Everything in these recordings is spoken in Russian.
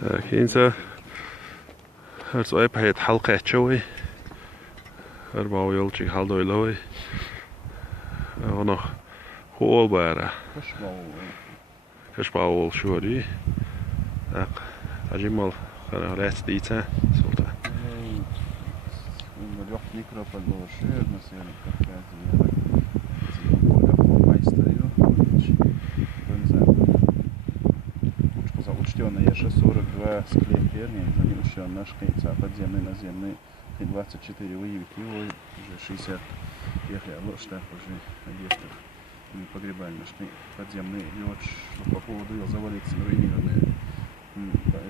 كينسا هرسو بحيت حلقة شوي هرباو يولشي حالدو يلوي هنا هو بارا كشباو شوري أجمل رأس ديتا سلطة الواحد يقرأ بالشعر مثلا كفاية زيارة ما يستريو учтённая яша 42 склепер, замещённая шкейца подземный наземный 24 выявить его уже 60 ехали лошадь уже объектов погребальный подземный лёч по поводу его завалится руинированные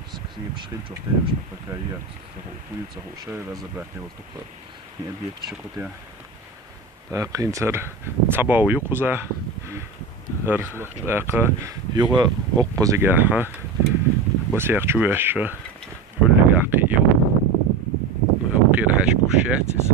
скрип шхильчов что пока я пуются уши разобрать его только и объект шукутя قينسر صباو يقوزا هر لاقا يوغا أقوزي جاها بس يخشوش حل جاقيو وقير هاش كوشاتس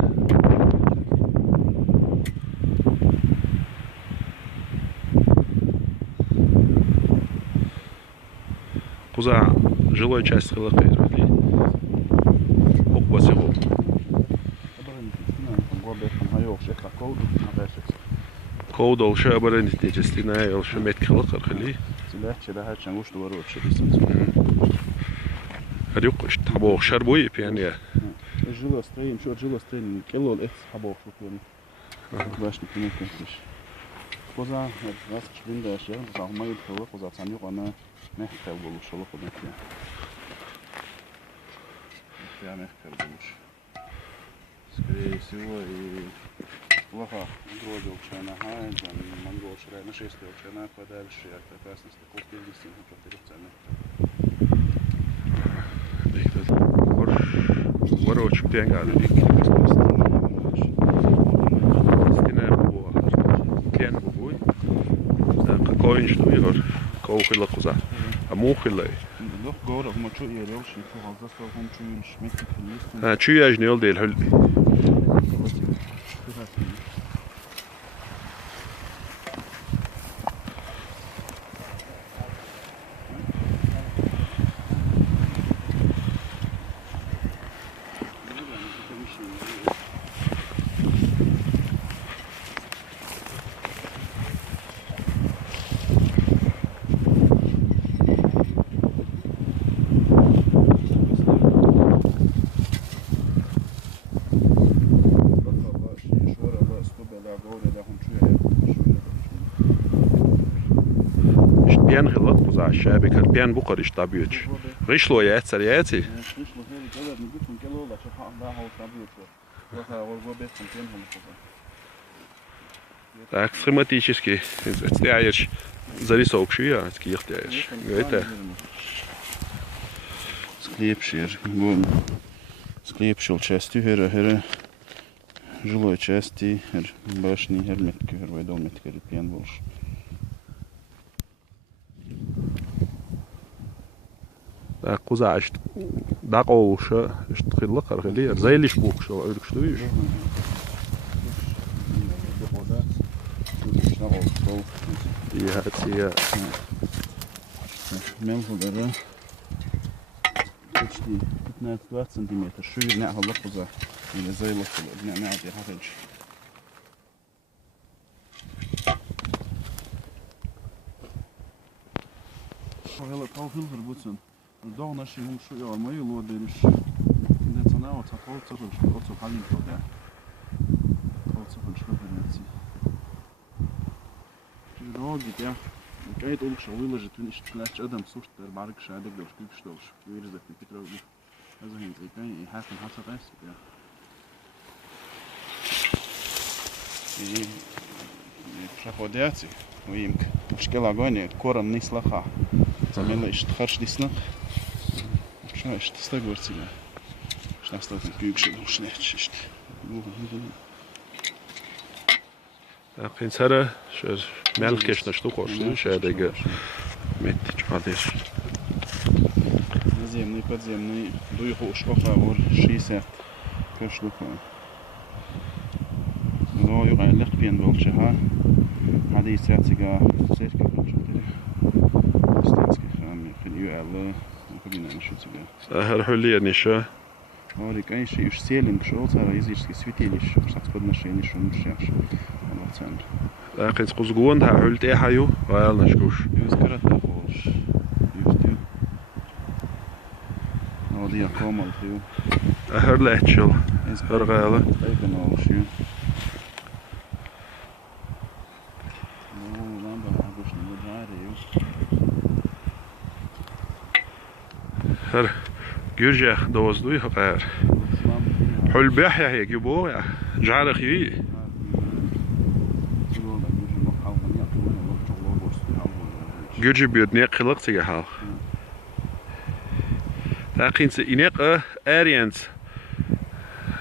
قوزا جلوي часть خلقي رالي أقوزي هو كودول شابر نتيجستنا يلش ميت خلق خلي سلاح شبه هاتشان وش دوروت شديسن هريقش تحبو شربوي يعني الجلو ستريم شو الجلو ستريم كيلو الاكس حبو شوكوني باش نكون كنتش كوزا راس شبين ده اشياء بس ما يدخل كوزا ثاني وانا نحكي بقول شو لو كنت يعني نحكي بقولش скорее всего и плохо грозил чанаха, монгол шрай нашествие чана подальше от опасности купил десятин цены. ورا شو بينقال استنا بو كان بوي كوين شو يغر كو خلا قزا مو خلا دوخ غور ما شو يلو شي فو غزا هم شو شمت كليست شو يجنيل ديل حل بيان غلط قزع الشابك بيان بقر اشتابيوش غيشلو ياتسر ياتي так схематически стоишь зарисовок шия скиехтяешь это склепшир склепшил частью хера жилой части башни херметки хервайдол метки пьян больше قزع داقو شو اشتخلق خليه زي ليش بوك شو اقولك شو يش يا هاتي مال هذا почти 15-20 сантиметров шире на лопуза или زي لفظ ابن عادي هذا هلا طاول البوتسن الدور ناشي هم شو يعملوا لو ديرش إذا تصنعوا تطور تصل شو أتصل حالين كذا تصل شو بنتي الراجل يا كايت أقولك شغلة جتوني اشتغلت أدم صورت بعرق شهادة بدور كيف اشتغلش ويرزق في فكرة ولا هذا هين زي كاين يحاسب حسب أسف يا شافودياتي ويمكن مشكلة عجوني كورن نيسلخا زميلا اشتخرش ديسنا شو اشتستقبل سيلا شو نستخدم كيوكشي وش نحتششت قين سرة شو ملكش نشتوقش شو هذا مت جماديش наземный подземный дуйху шкафа вор 60 كشلوكا لو يغلق بين بولشها هذه ساعتها سيركا كنشوف استنسك خام في اليو погибли на шуте. Хулиерни шо. Ори, конечно, и селинг шел, цара языческий святилище, что подношение шум шаш. В центр. Лакин скузгуон хулт хаю, вайл нашкуш. И скарата холш. Юфтю. Оди я комал тю. Лечел. Ргала. Бейбен олшю. Ну, ламба агуш не мудари. Her Gürce dozduy haqar. Hul bihya hek yubo ya. Jara khiyi. Gürce biyod ne qiliq tiga hal. Taqinse ineq arians.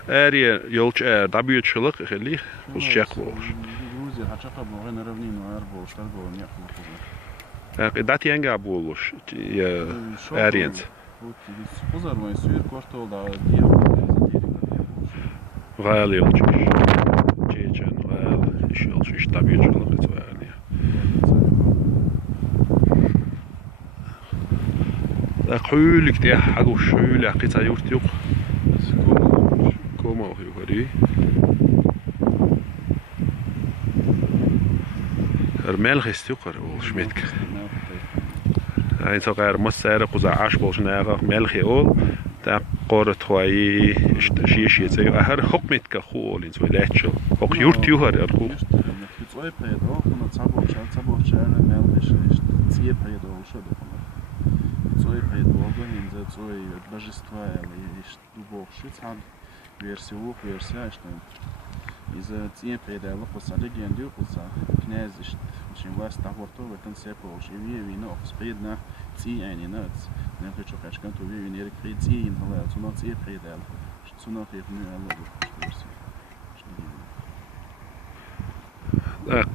Ария yolç dabiyo çılıq xili uz şaq boş. Грузия хачаqa boğan ravnin var boşlar boğan yapılır. Dat yanga boş. Ya arians. Pozar mı suyur kortolda diye Gal yolç. Çeçen gal iş yolç iş dabiyo çılıq etwani. Aqulik de hagu şöyle qita yurt yok. Como يوري الملح استقر وشميتك هاي صغير مسار قزع عاش بوش ناغ ملح اول تا قرت خوي شيش يزي هر حكمتك خول انت ولاتشو حق يورت يوهر اركو Zwei Pedro, von Zabochal, Melvish, Zie Pedro, Shodo. Zwei Pedro, in the Zwei Божества, ist du Bog Schützhand. Версию, что из Zie Pedro, посади генду, поса, князь, очень власть того, в этом сепол, и вино, спредна, Zie eine Nuts, не хочу качать, то вы не рекрит Zie in Halle, zu noch Zie Pedro, zu noch их не Version.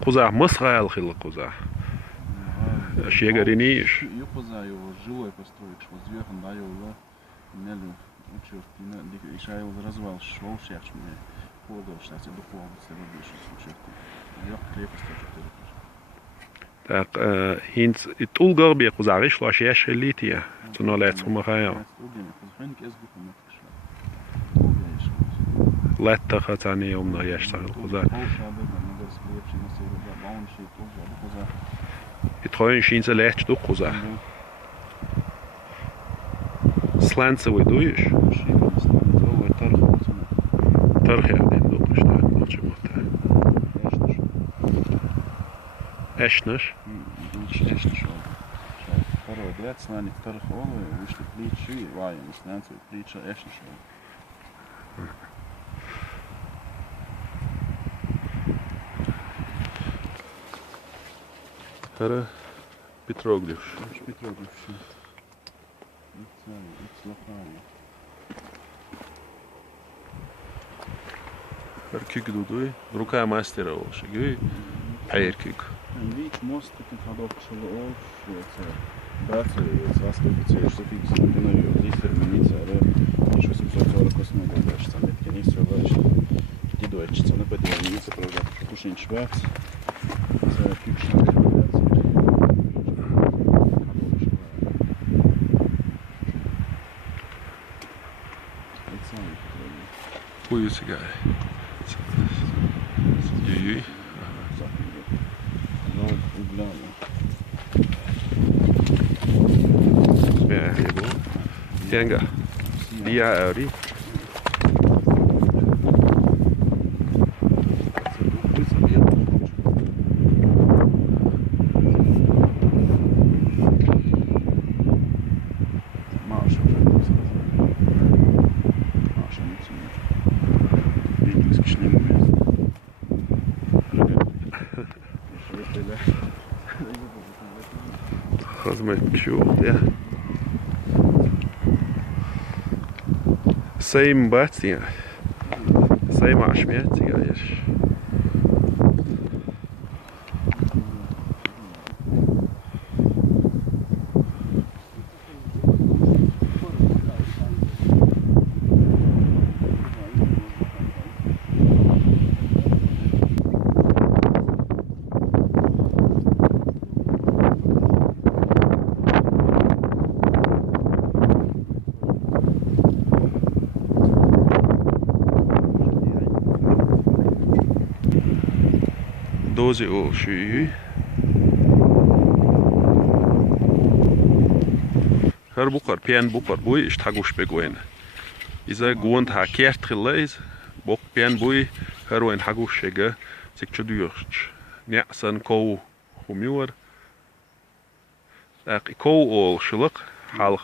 قزع مصر الخل قزع شيء قرينيش يقزع жилой построить что зверху да его нелю учёт на дик ишай его развал шел шерч мне подал что это духовно все больше учёт я крепость так хинц итулгар би قزعش لا شيء شليتيه تنولات مخايا لا تخطاني يوم يشتغل قزع يتخوين شين سلاحش دو قزع سلانسة ويدويش ترخ يعني دو قشتاق نوچه محتاج اشنش اشنش Второй ряд с нами вторых олы вышли плечи, ваем, снятся плечи, اشنش. Hara Petroglif. Petroglif. It's лохали. Herkik dudui, ruka mastera olşigi, hayerkik. Вич мост таки ходок шел олш, это братцы, раскопите, что ты спиной листер миница, але 848 года, что там это не все важно. Дедойчица, на подвойнице, правда, кушень швац. За фикшн. Хуй сигай. Юй. Ja, hebo. Tenga. Dia ari. Хазмет чу, ja. Same batsia. Same ashmiatia, yes. Дози ол шуи. Her bukar pian bukar bui ist hagush begoen. Isa guont ha kert khilais bok pian bui her wen hagush ge sik chudurch. Nya san ko humior. Aq ko ol shulq hal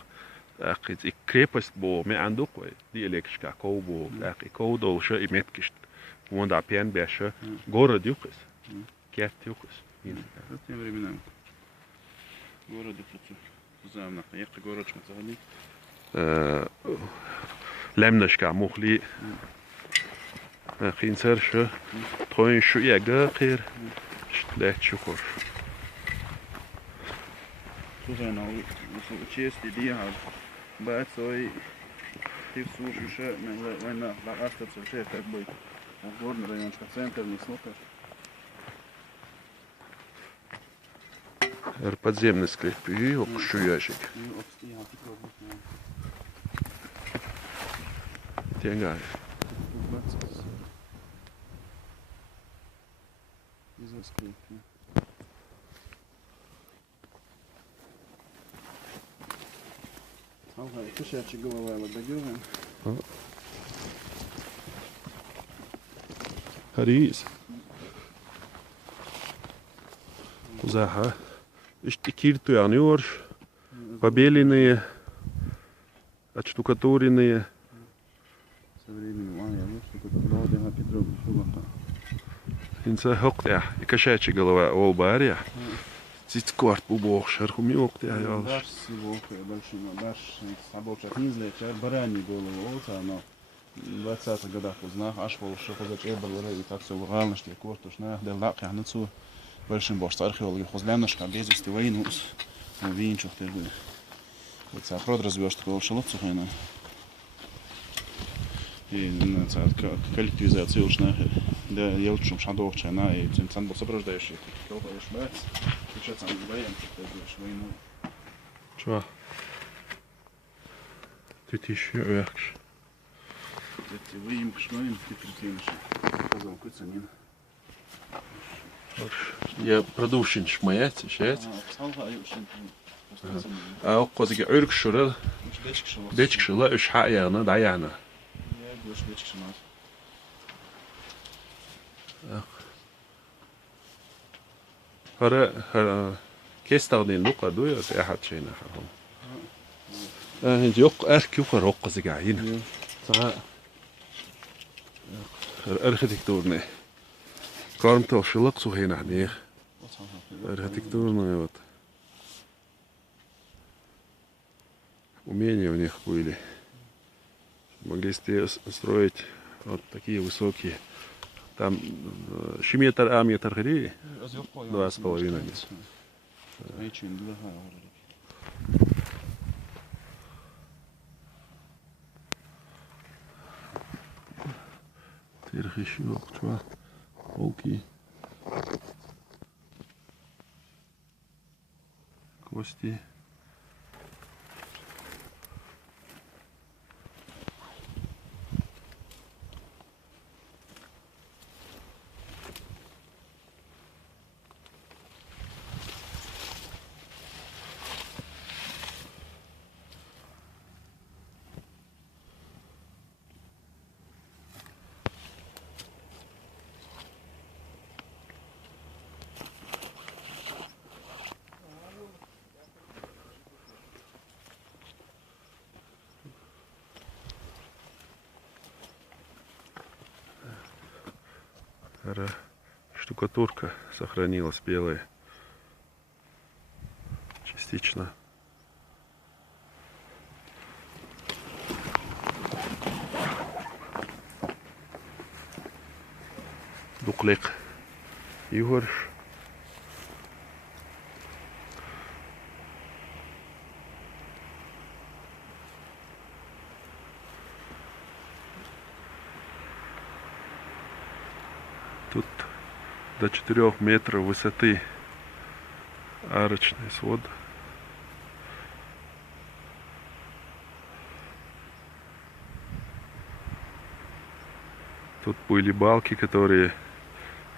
aq ik krepest bo me anduk die elekska ko bo aq ko dol sche imetkist. Guont da pian besche gorod yukes. Kert yukes. В те времена города тут замна, ехать город шматали. Lemnishka mukhli خنسر شو توين شو يجا خير لا تشكر Слушай, на чести диал, бать свой ты слушаешь, на остаться все как бы горный райончик, центр не слухаешь. подземный склеп и окшу ящик тяга Из склеп. Ага, кушачи голова ладогёвым. Haris Zaha ist ikirtu janior побеленные отштукатуренные современные что тут Владимир Петрович Шулаха. инса хоктя икашачи голова ол бария цицкварт бубох шархуми октя ял Баш всего большой баш собачек не зле, чар барани голову олса, но в 20-х годах узнав, аж полушо хозяч эбл и так все вгально, что кортуш на дел лак я нацу большим баш археологи хозлянышка без войну винчух ты вот сахрод развёшь такого шелопцу хайна и на коллективизация уж на да я учим шадов чана и центр сопровождающий кто-то уж бать сейчас там боем что ты войну чё ты еще вверх эти выем шноем ты притянешь сказал куцанин я продушин шмаять сейчас салга юшин а قصدي عرق شرل ديك شلا ايش حق يعني ده يعني يا بوش بيتش شمال هر كيستخدم لقى دو يا أحد شيء نحهم هنج يق أرك يق رق زجاجين صح أركتكتورنا كارمتو شلق سو هنا هنيخ أركتكتورنا вот умения у них были. Могли строить вот такие высокие. Там метр, а метр гри 2,5 метра. Теперь еще что? Полки. Кости. Штукатурка сохранилась белая частично. Дуклек Югорш. Тут до 4 метров высоты арочный свод. Тут были балки, которые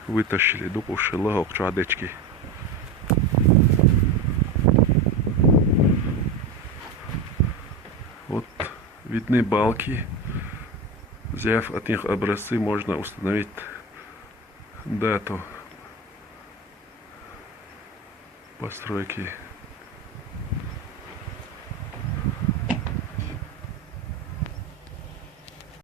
вытащили дупуши логок чадечки. Вот видны балки. Взяв от них образцы, можно установить дату постройки